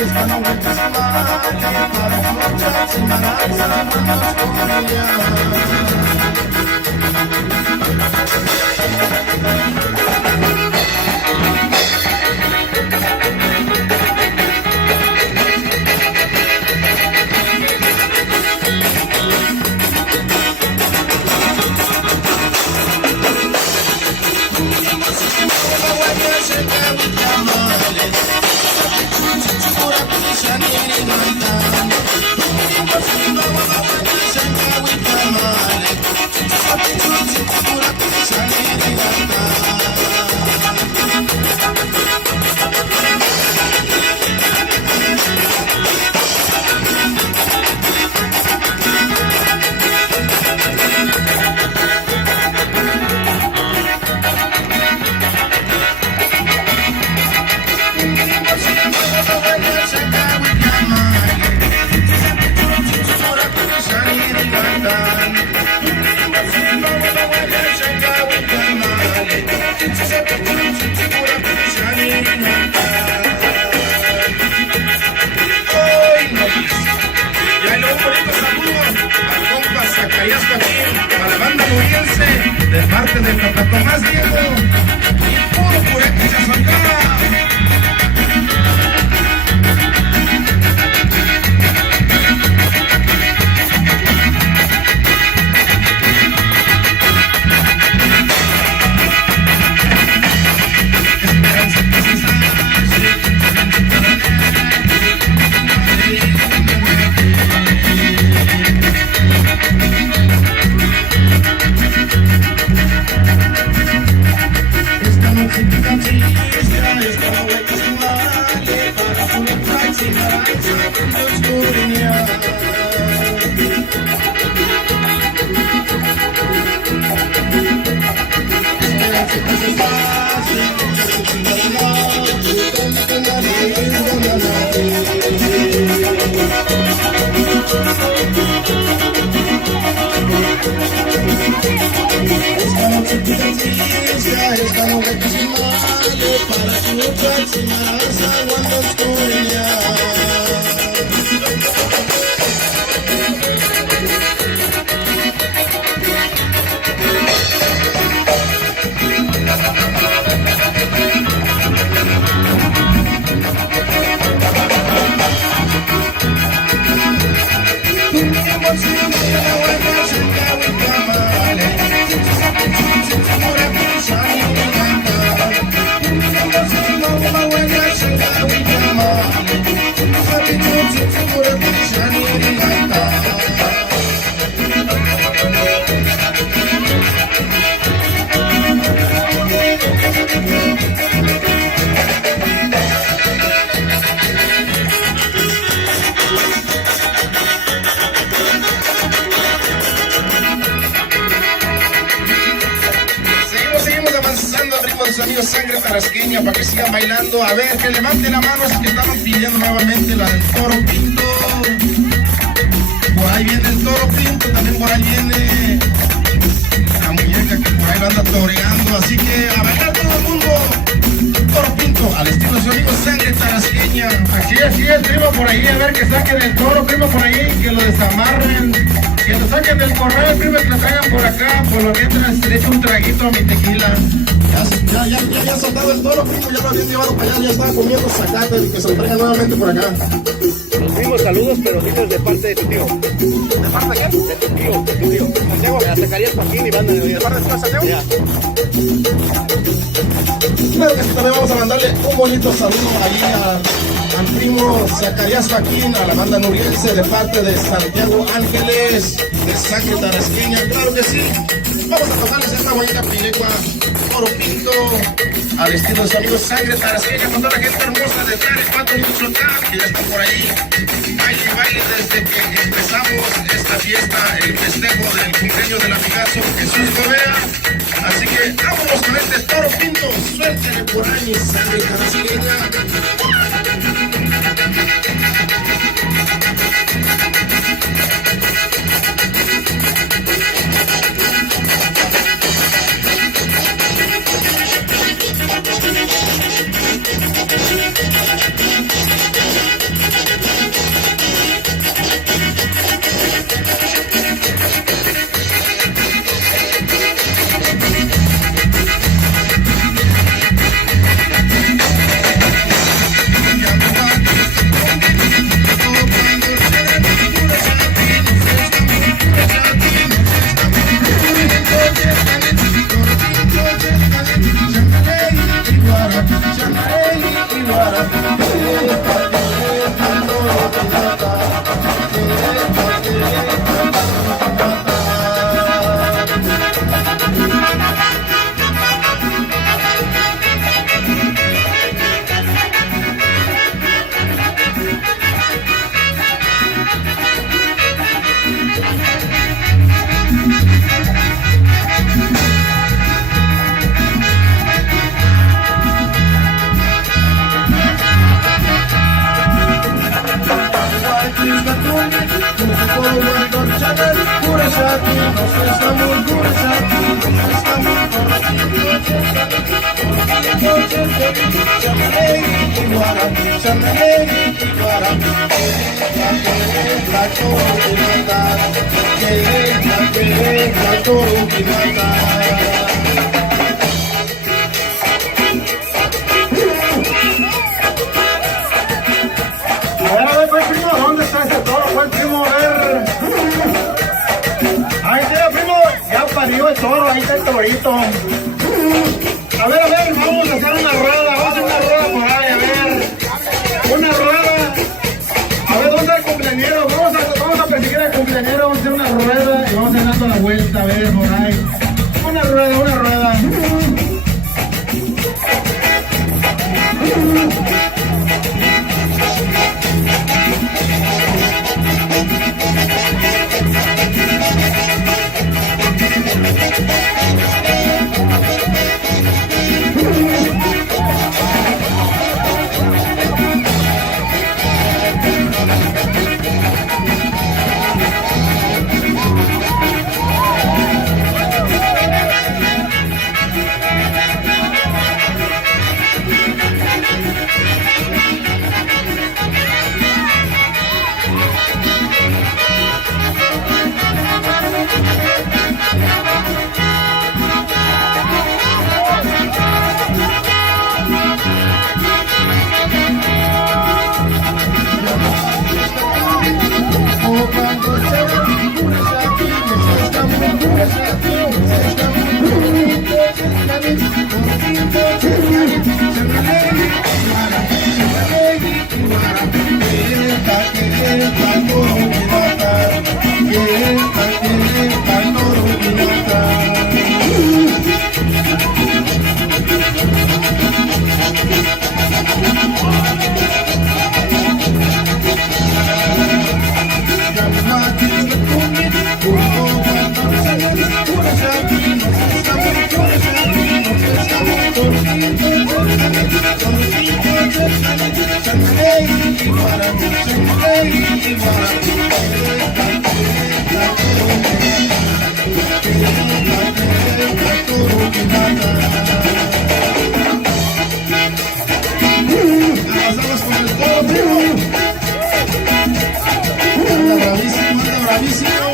Esta no vuelta se vale para luchar sin parar, a la banda Nuriense, de parte del Papá Tomás Diego, y puro purete se soltaba. Esta mujer que se vale para tu próxima aguanta oscuridad. Amigos, sangre tarasqueña para que sigan bailando. A ver, que levante la mano esos que estaban pidiendo nuevamente la del Toro Pinto. Por ahí viene el Toro Pinto, también por ahí viene la muñeca que por ahí lo anda toreando. Así que a bailar todo el mundo. Toro Pinto, al estilo de su amigo sangre tarasqueña. Así es, primo, por ahí. A ver, que saquen el toro, primo, por ahí, que lo desamarren. Que lo saquen del corral, primo, que lo traigan por acá. Por lo mientras le echo un traguito a mi tequila. Ya había soltado el toro, primo, ya lo habían llevado para allá, ya estaba comiendo zacate y que se lo traigan nuevamente por acá. Los mismos saludos, pero dices de parte de tu tío. ¿De parte de quién? De tu tío. Santiago, me sacarías Joaquín y banda ¿De parte de Santiago? Ya. Claro que sí, también vamos a mandarle un bonito saludo ahí al primo Zacarías Joaquín, a la banda nuriense de parte de Santiago Ángeles, de sangre tarasqueña, claro que sí. Vamos a tocarles esta bonita pilegua, Toro Pinto, al estilo de su amigo sangre tarasqueña, con toda la gente hermosa de Tare, Pato, Michoacán, que ya están por ahí. Baile desde que empezamos esta fiesta, el festejo del cumpleaños del amigazo Jesús Gobea. Así que vámonos con este Toro Pinto, suéltele por ahí, sangre tarasqueña. aquí, nos estamos puras aquí, nos estamos A ver, pues, primo, ¿dónde está ese toro? Pues, primo, a ver. Ahí está, primo, ya parió el toro, ahí está el torito. A ver, vamos a hacer una rueda, vamos a hacer una rueda por ahí, a ver. Una rueda. A ver, ¿dónde está el cumpleañero? Vamos a perseguir al cumpleañero, vamos a hacer una rueda y vamos a ir dando la vuelta, a ver, por ahí. Una rueda, una rueda. Pasamos con el toro, primo. Anda bravísimo, anda bravísimo.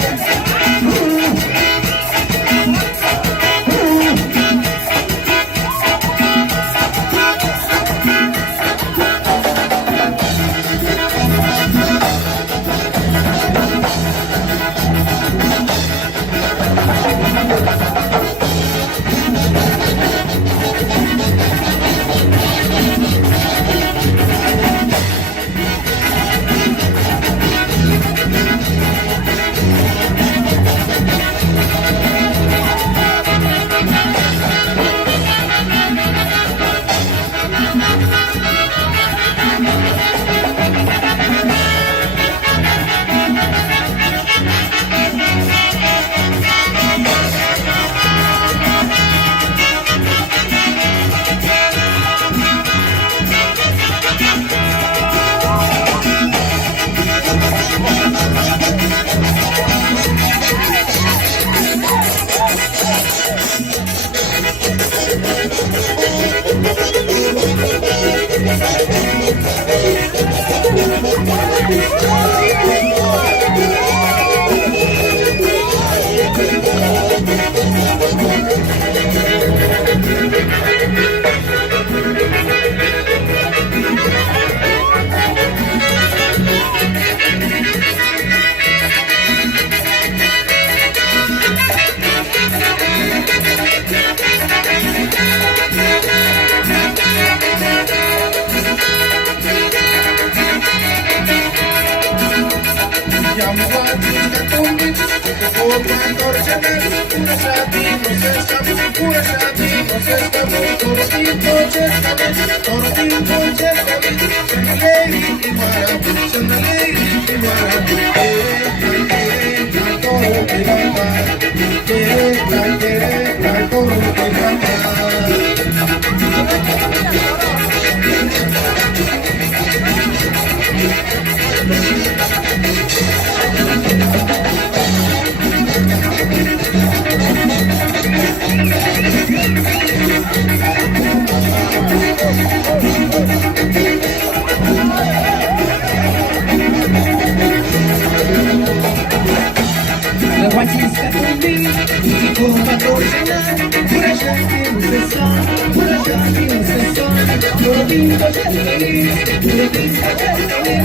pinto se feliz, puro pinto se feliz,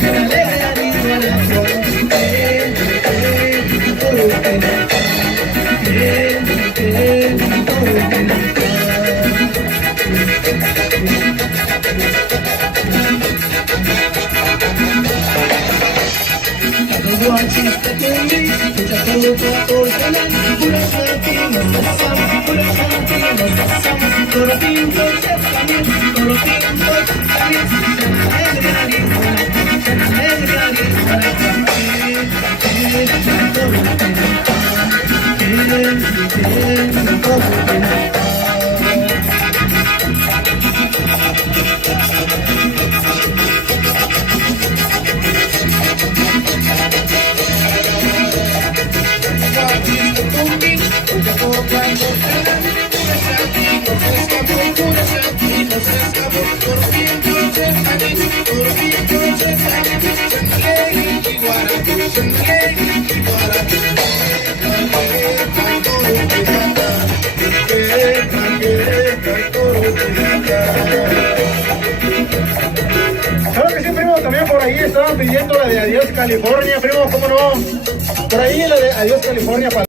me alegra mi corazón, toro guachista conmigo, mucha foto porcelana, pura suerte nos besamos, pura suerte nos besamos, toro pinto se feliz, toro pinto se feliz, se me alegra mi corazón, se me alegra mi corazón, toro Claro que sí, primo, también por ahí estaban pidiendo la de Adiós California, primo, ¿cómo no? Por ahí la de Adiós California para